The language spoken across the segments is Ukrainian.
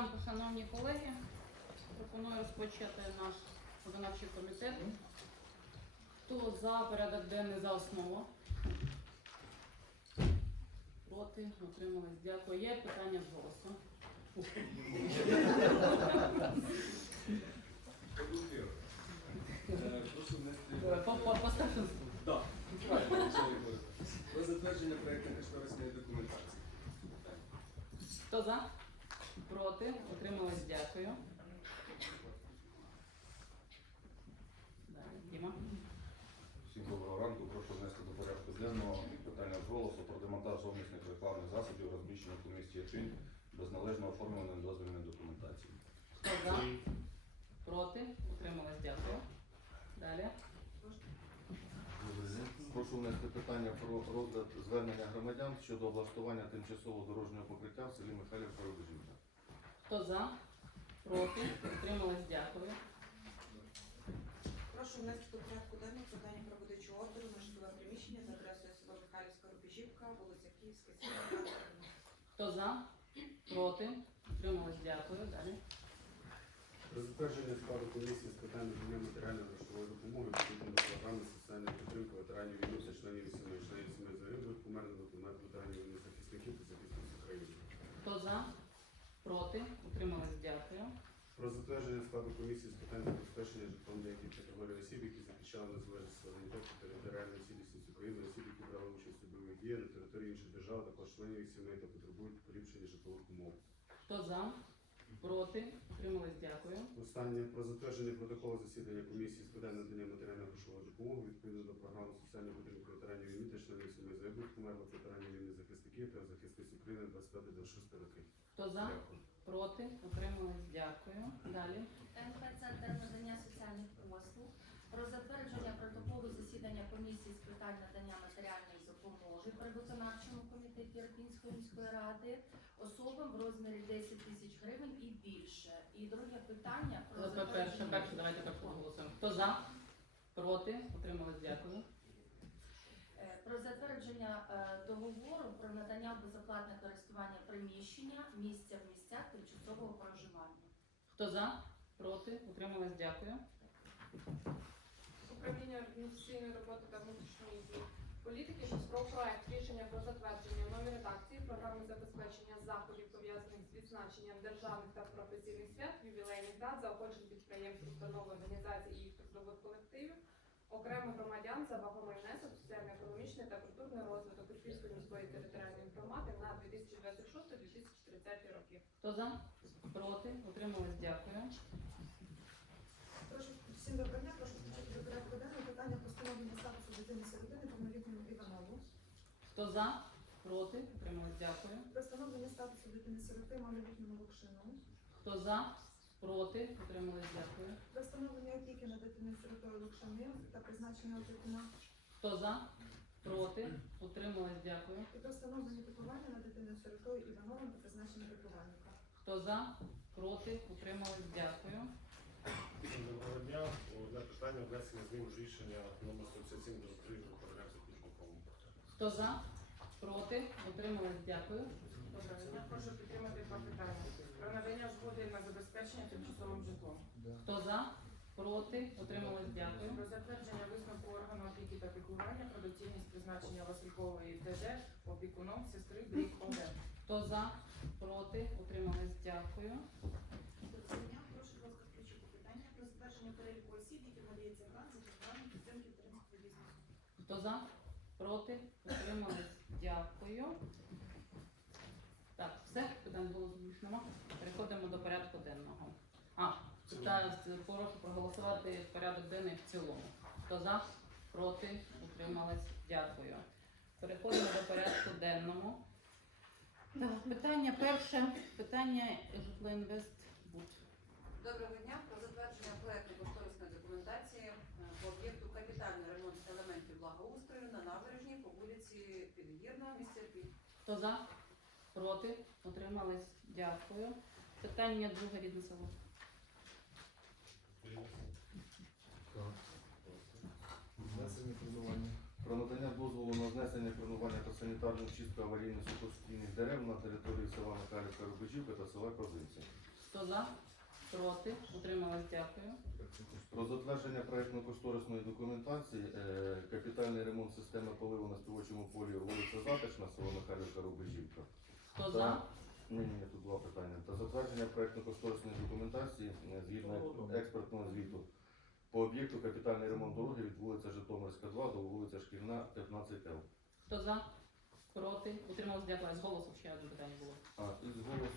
ранку, шановні колеги. Пропоную розпочати наш виконавчий комітет. Хто за порядок денний за основу? Проти, утримались. Дякую. Є питання з голосу. Прошу внести По, по, по старшинству. Да, правильно, все ви про затвердження проєктної кошторисної документації. Хто за? Проти, утримались. Дякую. Діма. Всім доброго ранку. Прошу внести до порядку денного питання з голосу про демонтаж зовнішніх рекламних засобів, розміщених у місті Ячинь без належного оформлення дозвільної документації. Хто за? Проти, утримались. Дякую. Далі. Прошу внести питання про розгляд звернення громадян щодо облаштування тимчасового дорожнього покриття в селі Михайлівка Рубежівка. Хто за? Проти, утримались. Дякую. Прошу внести до порядку денного питання про видачу ордеру на житлове приміщення за адресою село Михайлівська Рубежівка, вулиця Київська, 7. Хто за? Проти, утримались. Дякую. Далі. Про затвердження складу комісії з питань надання матеріально-грошової допомоги відповідно до програми соціальної підтримки ветеранів війни та членів сімей, членів сімей загиблих, померлих ветеранів війни захисників та захисниць України. Хто за? Проти, Утрималась? Дякую. Про затвердження складу комісії з питань забезпечення житлом деяких категорій осіб, які захищали незалежність суверенітету, територіальної цілісність України, осіб, які брали участь у бойових діях на території інших держав, також членів їх сімей та потребують поліпшення житлових умов. Хто за? Проти, утримались. Дякую. Останнє про затвердження протоколу засідання комісії з питань надання матеріально-грошової допомоги відповідно до програми соціальної підтримки ветеранів війни та членів сімей загиблих, померлих ветеранів війни захисників та захисниць України 25-26 роки. Хто за? Дякую. Проти, утримались. Дякую. Далі. НП Центр надання соціальних послуг про затвердження протоколу засідання комісії з питань надання матеріальної допомоги при виконавчому комітеті Ірпінської міської ради особам в розмірі 10 тисяч гривень і більше. І друге питання про Перше, затвердження перше, давайте так проголосуємо. Хто за? Проти, утримались. Дякую. Е, про затвердження е, договору про надання безоплатне користування приміщення місця в місцях тимчасового проживання. Хто за? Проти, утримались. Дякую. Управління організаційної роботи та внутрішньої політики про проект рішення про затвердження нової редакції програми забезпечення заходів пов'язаних з відзначенням державних та професійних свят, ювілейних дат, заохочень підприємств, установ, організацій і їх трудових колективів, окремих громадян за вагомий внесок, соціально-економічний та культурний розвиток Ірпінської міської територіальної громади на 2026-2030 роки. Хто за? Проти, утримались. Дякую. Прошу всім доброго дня, прошу включити до порядку денного питання про встановлення статусу дитини сиротини повнолітньому Іванову. Хто за? Проти, утримались. Дякую. Про встановлення статусу дитини сироти малолітньому Лукшину. Хто за? Проти, утримались. Дякую. Про встановлення опіки над дитиною сиротою Лукшини та призначення опікуна. Хто за? Проти, утримались. Дякую. І про встановлення піклування над дитиною сиротою Івановим та призначення піклувальника. Хто за? Проти, утримались. Дякую. Всім Доброго дня. Одне питання внесення змін в рішення номер 157 до про програм заключником. Хто за? Проти, утримались. Дякую. Доброго дня, прошу підтримати два питання. Про надання згоди на забезпечення тимчасовим житлом. Хто за? Проти, утримались. Дякую. Про затвердження висновку органу опіки та піклування про доцільність призначення Василькової ДД опікуном сестри Брік ОД. Хто за? Проти, утримались. Дякую. Доброго дня, прошу вас включити питання про затвердження переліку осіб, яким надається грант за програму підтримки українського бізнесу. Хто за? Проти, утримались. Дякую. Так, все, питань було нема. Переходимо до порядку денного. А, та, прошу проголосувати порядок денний в цілому. Хто за? Проти, утримались. Дякую. Переходимо до порядку денного. Так, питання перше. Питання житлоінвестбуд. Доброго дня. Про затвердження проекту кошторисної документації е, по об'єкту капітальний ремонт елементів благоустрою на набережній по вулиці Підгірна, місті Ірпінь. Хто за? Проти? Утримались? Дякую. Питання друге рідне село. Внесення тренування. Про надання дозволу на знесення тренування та санітарну чистку аварійно-сухостійних дерев на території села Михайлівка Рубежівка та села Козинці. Хто за? Проти? Утримались? Дякую. Про затвердження проєктно-кошторисної документації, е, капітальний ремонт системи поливу на співочому полі вулиця Затишна, село Михайлівка, Рубежівка. Хто за? Ні, ні, тут два питання. Та затвердження проєктно-кошторисної документації е, згідно експертного звіту по об'єкту капітальний ремонт дороги від вулиця Житомирська, 2 до вулиця Шкільна, 15 Л. Хто за? Проти? Утримались? Дякую. З голосу ще одне питання було. А, і з голосу.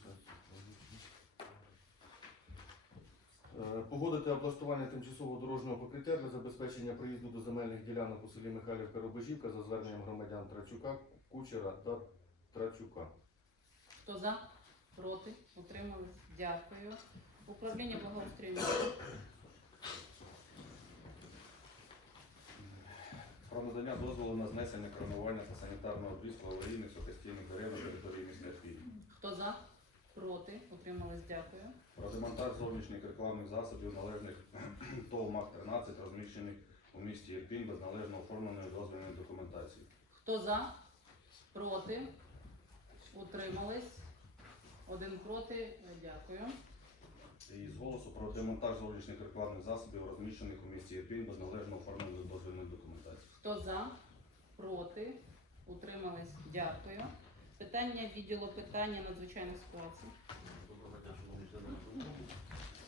щас, Е, Погодити облаштування тимчасового дорожнього покриття для забезпечення проїзду до земельних ділянок у селі Михайлівка Рубежівка за зверненням громадян Трачука, Кучера та Трачука. Хто за? Проти? Утримались? Дякую. Управління благоустрою. Про надання дозволу на знесення кронування та санітарного обрізку аварійних сухостійних дерев на території міста Києва. Хто за? Проти? Утримались? Дякую. Про демонтаж зовнішніх рекламних засобів належних ТОВ МАК-13, розміщених у місті Ірпінь без належно оформленої дозвільної документації. Хто за? Проти? Утримались? Один проти? Дякую. І з голосу про демонтаж зовнішніх рекламних засобів, розміщених у місті Ірпінь без належно оформленої дозвільної документації. Хто за? Проти? Утримались? Дякую. Питання відділу питання надзвичайних ситуацій. Доброго дня, шановні члени виконкому.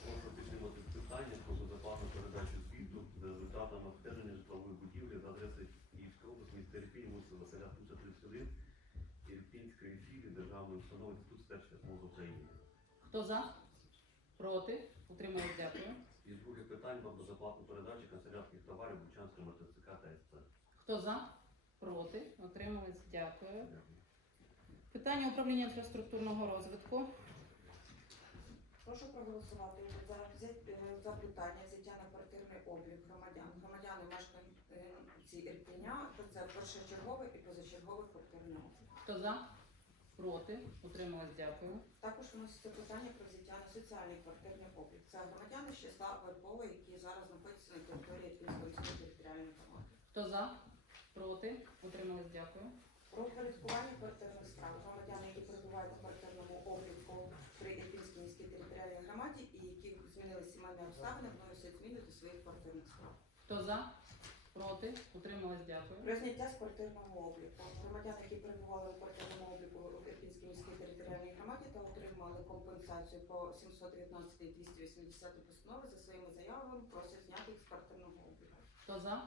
Прошу підтримати питання про безоплатну передачу звіту за результатами обстеження житлової будівлі за адресою Київської області, міста Ірпінь, вулиця Василя Туса, 31, Ірпінської філії Державної установи Інститут стежки МОЗ України. Хто за? Проти? Утримались? Дякую. І друге питання про безоплатну передачу канцелярських товарів Бучанського МТЦК та СЦ. Хто за? Проти? Утримались? Дякую. Дякую. Питання управління інфраструктурного розвитку. Прошу проголосувати за е, за питання взяття на квартирний облік громадян. Громадяни мешканці Ірпеня, це першочерговий і позачерговий квартирний облік. Хто за? Проти? Утримались? Дякую. Також вноситься питання про взяття на соціальний квартирний облік. Це громадяни з числа ВПО, які зараз знаходяться на території міської територіальної громади. Хто за? Проти? Утримались? Дякую. Про упорядкування квартирних справ громадяни, які перебувають на квартирному обліку при Ірпінській міській територіальній громаді і які змінили сімейні обставини, вносять зміни до своїх квартирних справ. Хто за? Проти? Утримались? Дякую. Про зняття з квартирного обліку. Громадяни, які перебували на квартирному обліку Ірпінській міській територіальній громаді та отримали компенсацію по 719 280 постанови за своїми заявами, просять зняти їх з квартирного обліку. Хто за?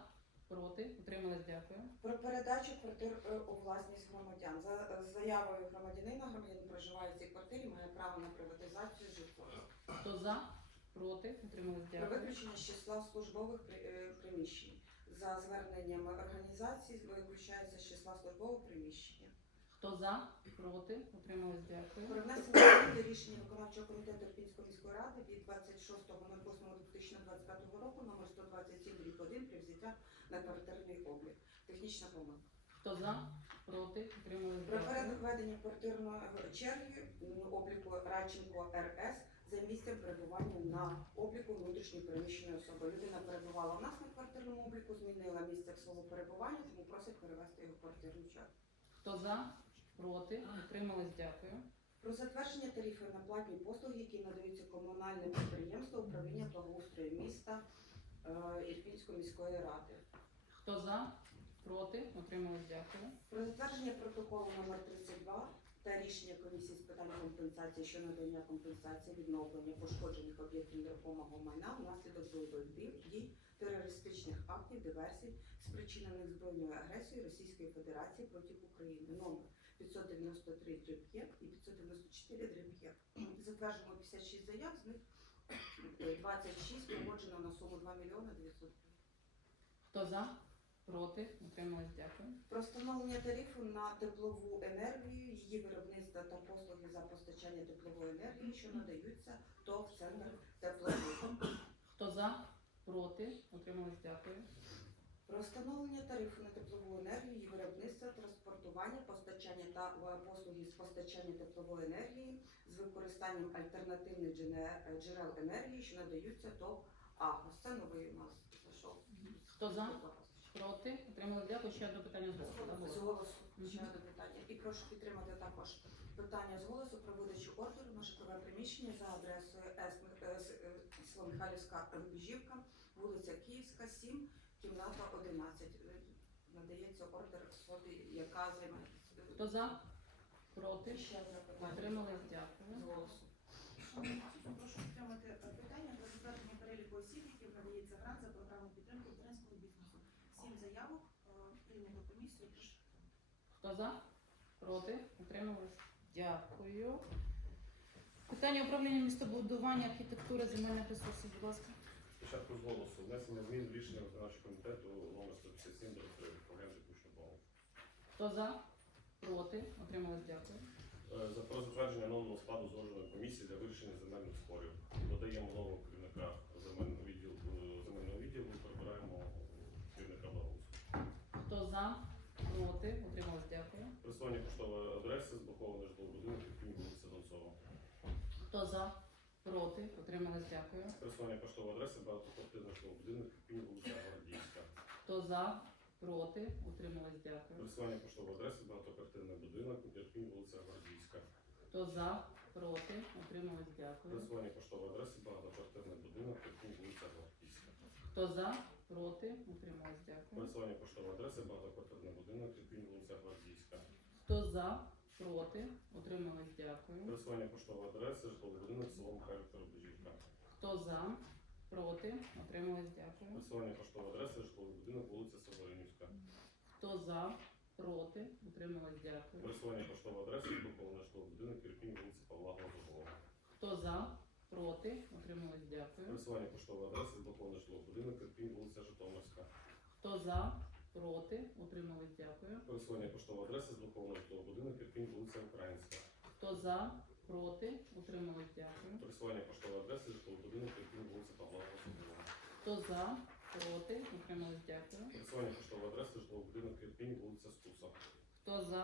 Проти? Утримались? Дякую. Про передачу квартир е, у власність громадян. За е, заявою громадянина, громадянин проживає в цій квартирі, має право на приватизацію житла. Хто за? Проти? Утримались? Про виключення з числа службових е, приміщень. За зверненнями організацій виключається з числа службового приміщення. Хто за? Проти? Утримались? Дякую. Про внесення рішення виконавчого комітету Ірпінської міської ради від 26.08.2025 року номер 127 рік 1 при взяття на квартирний облік. Технічна помилка. Хто за? Проти? Утримались? Про порядок ведення квартирної черги обліку Радченко РС за місцем перебування на обліку внутрішньої переміщеної особи. Людина перебувала у нас на квартирному обліку, змінила місце свого перебування, тому просить перевести його в квартирну чергу. Хто за? Проти? Утримались? Дякую. Про затвердження тарифів на платні послуги, які надаються комунальним підприємствам управління благоустрою міста е, Ірпінської міської ради. Хто за? Проти? Утримались? Дякую. Про затвердження протоколу номер 32 та рішення комісії з питань компенсації щодо надання компенсації відновлення пошкоджених об'єктів нерухомого майна внаслідок бойових дій, терористичних актів, диверсій, спричинених збройною агресією Російської Федерації проти України номер 593 5 і 594 5. Затверджено 56 заяв, з них е, 26 погоджено на суму 2 мільйони 900 гривень. Хто за? Проти? Утримались? Дякую. Про встановлення тарифу на теплову енергію, її виробництво та послуги за постачання теплової енергії, що надаються ТОВ «Центр теплових». Хто за? Проти? Утримались? Дякую. Про встановлення тарифу на теплову енергію, її виробництво, транспортування, постачання та е, послуги з постачання теплової енергії з використанням альтернативних джерел енергії, що надаються ТОВ «Агрос». Це новий у нас зайшов. Хто за? Проти? Утримались? Дякую. Ще одне питання з голосу. З голосу ще одне питання. І прошу підтримати також питання. питання з голосу про видачу ордеру на житлове приміщення за адресою е, е, село Михайлівська Рубіжівка, вулиця Київська, 7, кімната 11. Е, Надається ордер особі, яка займається Хто за? Проти? ще запитання Утримались? з Дякую. голосу. Прошу підтримати питання про затвердження переліку осіб, яким надається грант за програму підтримки українського. Сім заявок е, прийнято комісію. Хто за? Проти? Утримались? Дякую. Питання управління містобудування, архітектури, земельних ресурсів, будь ласка. Спочатку з голосу. Внесення змін в рішення виконавчого комітету номер 157 до програми текущого плану. Хто за? Проти? Утримались? Дякую. Е, За про затвердження нового складу зложеної комісії для вирішення земельних спорів. Додаємо нового керівника земельного відділу е, земельного відділу, прибираємо керівника благоустрою. Хто за? Проти? Утримались? Дякую. Присвоєння поштової адреси, збудований житловий будинок, який вулиця Донцова. Хто за? Проти? Утримались? Дякую. Присвоєння поштової адреси, багатоквартирний житловий будинок, який вулиця Гвардійська. Хто за? Проти? Утримались? Дякую. Присвоєння поштової адреси, багатоквартирний будинок, вулиця Гвардійська. Хто за? Проти? Утримались? Дякую. Присвоєння поштової адреси, багатоквартирний будинок, вулиця Гвардійська. Хто за? Проти? Утримались? Дякую. Присвоєння поштової адреси, багатоквартирний будинок, який вулиця Гвардійська. Хто за? Проти? Утримались? Дякую. Присвоєння поштової адреси, житловий будинок, село Михайлівка Рубежівка. Хто за? Проти? Утримались? Дякую. Присвоєння поштової адреси, житловий будинок, вулиця Саваринівська. Хто за? Проти? Утримались? Дякую. Присвоєння поштової адреси, блокований житловий будинок, Ірпінь, вулиця Павла Глазового. Хто за? Проти? Утримались? Дякую. Присвоєння поштової адреси, блокований житловий будинок, Ірпінь, вулиця Житомирська. Хто за? Проти? Утримались? Дякую. Присвоєння поштової адреси, блокований житловий будинок, Ірпінь, вулиця Українська. Хто за? Проти? Утримались? Дякую. Присвоєння поштової адреси, житловий будинок, Ірпінь, вулиця Павла Глазового. Хто за? Проти? Утримались? Дякую. Присвоєння поштової адреси, житловий будинок, Ірпінь, вулиця Стуса. Хто за?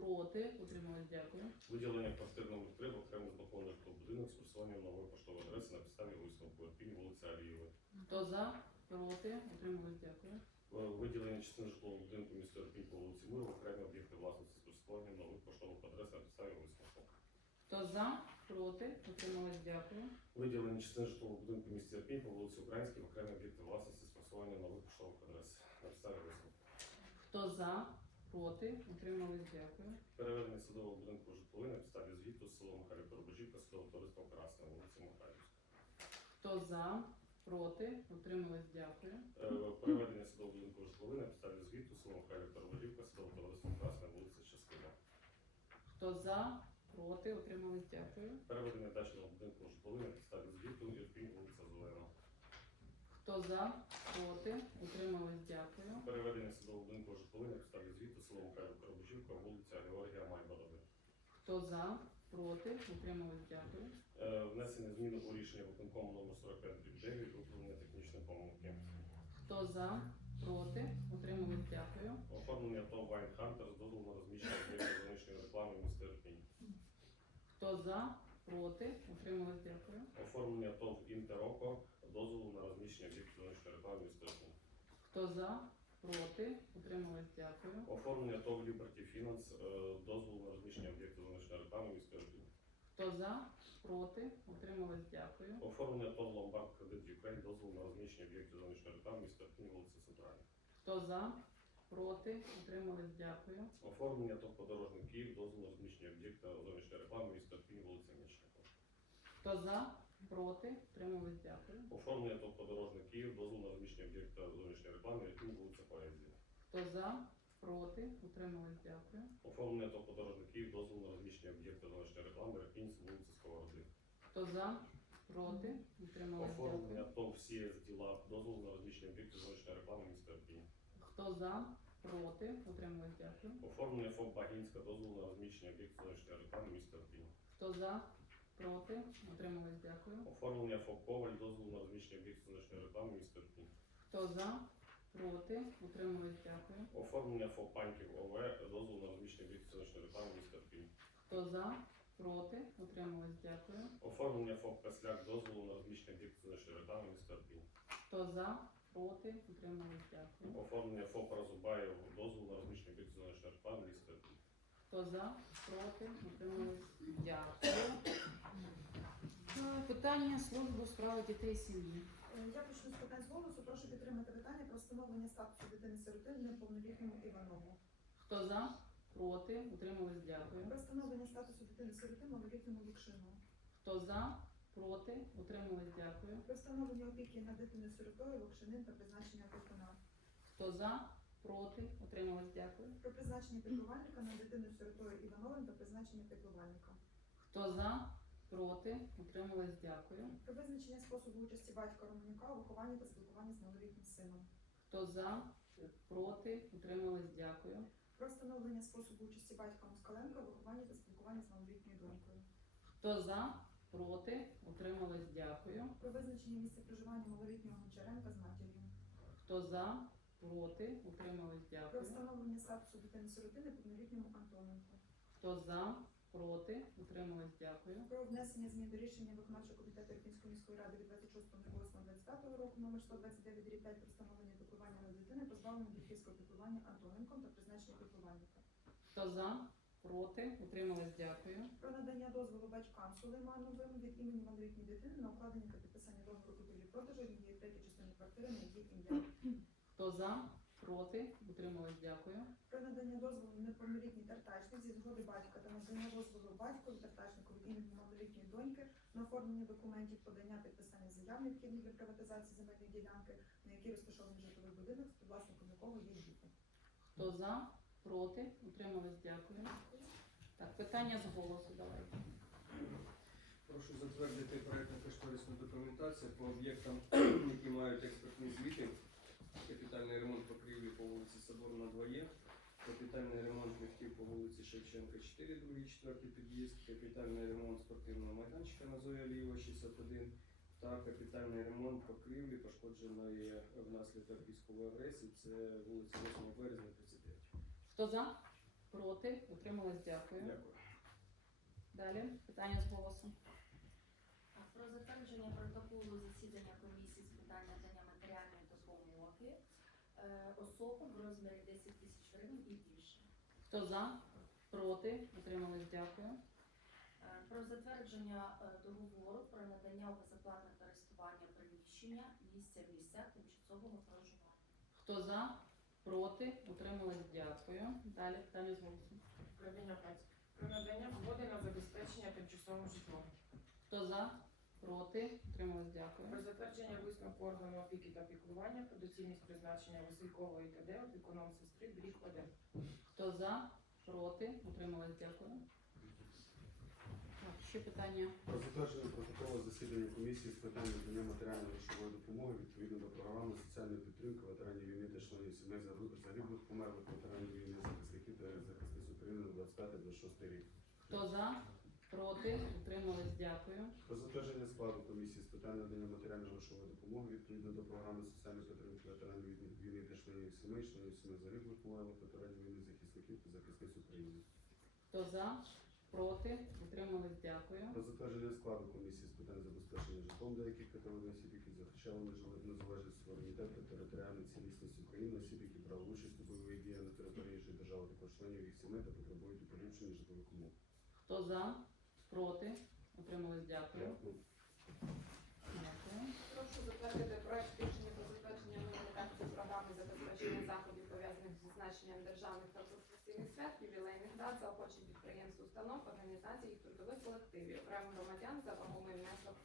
Проти? Утримались? Дякую. Виділення квартир номер 3 в окремо житловий будинок з присвоєнням нової поштової адреси на підставі висновку Ірпінь, вулиця Алієва. Хто за? Проти? Утримались? Дякую. Е, Виділення частини житлового будинку міста Ірпінь по вулиці Миру в окремі об'єкти власності з присвоєнням нових поштових адрес на підставі висновку. Хто за? Проти? Утримались? Дякую. Виділення частини житлового будинку в місті Ірпінь по вулиці Українській в окремі об'єкти власності з присвоєнням нових поштових адрес на підставі висновку. Хто за? Проти? Утримались? Дякую. Переведення садового будинку житловий на підставі звіту з село Михайлівка Рубежівка, садового товариства Красна, вулиця Михайлівська. Хто за? Проти? Утримались? Дякую. Е, Переведення садового будинку житловий на підставі звіту село Михайлівка Рубежівка, садового товариства Красна, вулиця Щаслива. Хто за? Проти? Утримались? Дякую. Переведення дачного будинку житловий на підставі звіту Ірпінь, вулиця Зелена. Хто за? Проти? Утримались? Дякую. Переведення садового будинку на підставі звіту село Михайлівка Рубежівка, вулиця Георгія Майбороди. Хто за? Проти? Утримались? Дякую. Е, Внесення змін у рішення виконкому номер 45 9 виправлення технічної помилки. Хто за? Проти? Утримались? Дякую. Оформлення ТОВ Вайн Хантер з дозволу на розміщення об'єктів зовнішньої реклами міста Ірпінь. Хто за? Проти? Утримались? Дякую. Оформлення ТОВ Інтероко дозволу на розміщення об'єктів зовнішньої реклами міста Хто за? Проти? Утримались? Дякую. Оформлення ТОВ Finance е, дозволу на розміщення об'єктів зовнішньої реклами міста Ірпінь. Хто за? Проти? Утримались? Дякую. Оформлення ТОВ Ломбард Кредит Ukraine дозволу на розміщення об'єктів зовнішньої реклами міста Ірпінь, вулиця Центральна. Хто за? Проти? Утримались? Дякую. Оформлення ТОВ Подорожник Київ дозволу на розміщення об'єкта зовнішньої реклами міста Ірпінь, вулиця Мічникова. Хто за? Проти? Утримались? Дякую. Оформлення ТОВ Подорожник Київ дозволу на розміщення об'єкта зовнішньої реклами Ірпінь, вулиця Поезія. Хто за? Проти? Утримались? Дякую. Оформлення ТОВ Подорожник Київ дозволу на розміщення об'єкта зовнішньої реклами Ірпінь, вулиця Сковороди. Хто за? Проти? Утримались? Оформлення Дякую. ТОВ Діла дозволу на розміщення об'єктів зовнішньої реклами міста Ірпінь. Хто за? Проти? Утримались? Дякую. Оформлення ФОП Багінська дозволу на розміщення об'єктів зовнішньої реклами міста Ірпінь. Хто за? Проти? Утримались? Дякую. Оформлення ФОП Коваль дозволу на розміщення об'єктів зовнішньої реклами міста Ірпінь. Хто за? Проти? Утримались? Дякую. Оформлення ФОП Паньків ОВ дозволу на розміщення об'єктів зовнішньої реклами міста Ірпінь. Хто за? Проти? Утримались? Дякую. Оформлення ФОП Косляк дозволу на розміщення об'єктів зовнішньої реклами міста Ірпінь. Хто за? Проти? Утримались? Дякую. Оформлення ФОП Разубаєв дозволу на розміщення об'єктів зовнішньої реклами міста Ірпінь. Хто за? Проти? Утримались? Дякую. Е, Питання служби у справах дітей і сім'ї. Е, Я почну з питань з голосу. Прошу підтримати питання про встановлення статусу дитини-сироти неповнолітньому Іванову. Хто за? Проти? Утримались? Дякую. Про встановлення статусу дитини-сироти малолітньому Лукшину. Хто за? Проти? Утримались? Дякую. Про встановлення опіки над дитиною-сиротою Лукшинин та призначення опікуна. Хто за? Проти? Утримались? Дякую. Про призначення піклувальника над дитиною-сиротою Івановим та призначення піклувальника. Хто за? Проти? Утримались? Дякую. Про визначення способу участі батька Романюка у вихованні та спілкуванні з малолітнім сином. Хто за? Проти? Утримались? Дякую. Про встановлення способу участі батька Москаленка у вихованні та спілкуванні з малолітньою донькою. Хто за? Проти? Утримались? Дякую. Про визначення місця проживання малолітнього Гончаренка з матір'ю. Хто за? Проти? Утримались? Дякую. Про встановлення статусу дитини-сироти неповнолітньому Антоненку. Хто за? Проти? Утримались? Дякую. Про внесення змін до рішення виконавчого комітету Ірпінської міської ради від 26.08.25 року номер 129 рік 5 про встановлення піклування над дитини, позбавлення батьківського піклування Антоненком та призначення піклувальника. Хто за? Проти? Утримались? Дякую. Про надання дозволу батькам Сулеймановим від імені малолітньої дитини на укладення та підписання договору купівлі-продажу її третьої частини квартири на її ім'я. Хто за? Проти? Утримались? Дякую. Про надання дозволу неповнолітній тартачник зі згоди батька та надання дозволу батькові тартачнику від імені малолітньої доньки на оформлення документів, подання підписання заяв необхідних для приватизації земельної ділянки, на якій розташований житловий будинок, співвласником якого є діти. Хто за? Проти? Утримались? Дякую. Так, питання з голосу давайте. Прошу затвердити проєктно-кошторисну документацію по об'єктам, які мають експертні звіти. Капітальний ремонт покрівлі по вулиці Соборна 2Е, капітальний ремонт ліфтів по вулиці Шевченка 4, другий, четвертий під'їзд, капітальний ремонт спортивного майданчика на Зоя Алієва 61 та капітальний ремонт покрівлі, пошкодженої внаслідок військової агресії. Це вулиця 8 березня 35. Хто за? Проти? Утримались? Дякую. Дякую. Далі питання з голосу. Про затвердження протоколу засідання комісії з питань надання е, особам в розмірі 10 тисяч гривень і більше. Хто за? Проти? Утримались? Дякую. Е, Про затвердження е, договору про надання у безоплатне користування приміщення місця в місцях тимчасового проживання. Хто за? Проти? Утримались? Дякую. Далі питання з голосу. Управління праці. Про надання згоди на забезпечення тимчасовим житлом. Хто за? Проти? Утримались? Дякую. Про затвердження висновку органу опіки та піклування про доцільність призначення Василькової ТД опікуном сестри Брік 1. Хто за? Проти? Утримались? Дякую. Так, ще питання. Про затвердження протоколу засідання комісії з питань надання матеріально-грошової допомоги відповідно до програми соціальної підтримки ветеранів війни та членів сімей загиблих померлих ветеранів війни, захисників та захисниць України на 25-26 рік. Хто за? Проти? Утримались? Дякую. Про затвердження складу комісії з питань надання матеріально-грошової допомоги відповідно до програми соціальної підтримки ветеранів війни та членів сімей, членів сімей загиблих померлих ветеранів війни, захисників та захисниць України. Хто за? Проти? Утримались? Дякую. Про затвердження складу комісії з питань забезпечення житлом деяких категорій осіб, які захищали незалежність суверенітет та територіальну цілісність України, осіб, які брали участь у бойових діях на території іншої держави, також членів їх сімей та потребують у поліпшенні житлових умов. Хто за? Проти? Утримались? Дякую. Дякую. Дякую. Прошу затвердити проект рішення про затвердження редакції програми забезпечення заходів пов'язаних з відзначенням державних та професійних свят, ювілейних дат, заохочень підприємств, установ, організацій і трудових колективів, окремих громадян за вагомий внесок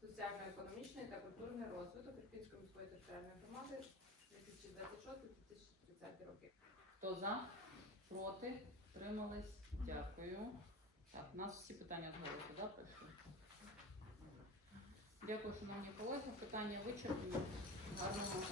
соціально-економічний та культурний розвиток Ірпінської міської територіальної громади 2026-2030 роки. Хто за? Проти? Утримались? Дякую. Так, у нас всі питання знову сюди прийшли. Дякую, шановні колеги. Питання вичерпні. Гарного.